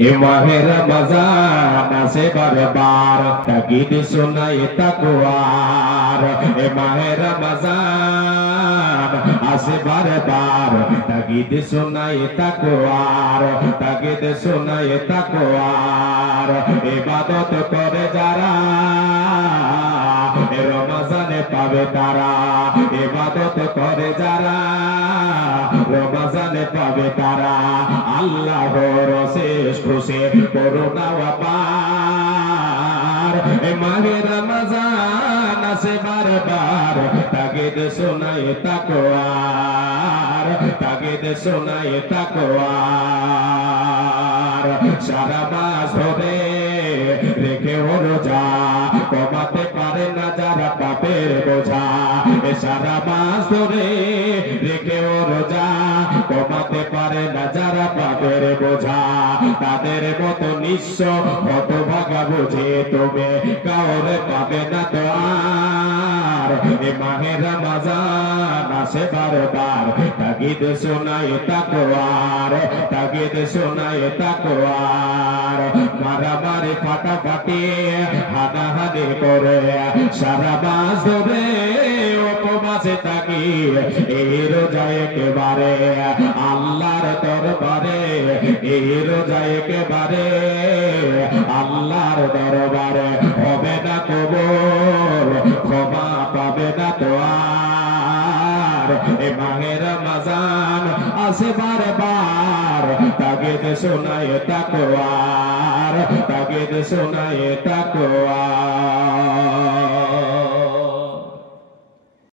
এ মাহে রমজান আসে বারবার তাকিদ শোনায় তাকওয়ার এ মাহে রমজান আসে বারবার তাকিদ শোনায় তাকওয়ার তাকিদ শোনায় তাকওয়ার ইবাদত করে যারা রমজানে পাবে তারা ইবাদত করে যারা রমজানে পাবে তারা আল্লাহর শেষ খুশি করুণা অপার এ মাহে রমজান আসে বারবার তাগিদ শোনায় তাকওয়ার তাগিদ শোনায় তাকওয়ার সারা মাস ধরে রেখে রোজা কমাতে পারে না যারা পাপের বোঝা সারা মাস ধরে রেখে রোজা কমাতে পারে না যারা পাপের বোঝা তাদের মতো নিঃস্ব হতভাগা বুঝে তুমি কাউরে পাবে না তো আর এ মাহে রমজান আসে বারবার তাগিদ শোনায় তাকওয়ার তাগিদ শোনায় তাকওয়ার মারামারি ফাটাফাটি হানাহানি করে সারা মাস ধরে উপবাসে থাকি এই রোজা একেবারে আল্লাহর দরবারে এই রোজা একেবারে আল্লাহর দরবারে হবে না কবুল ক্ষমা পাবে না তো আর এ মাহে রমজান আসে বারবার তাগিদ শোনায় তাকওয়ার তাগিদ শোনায় তাকওয়ার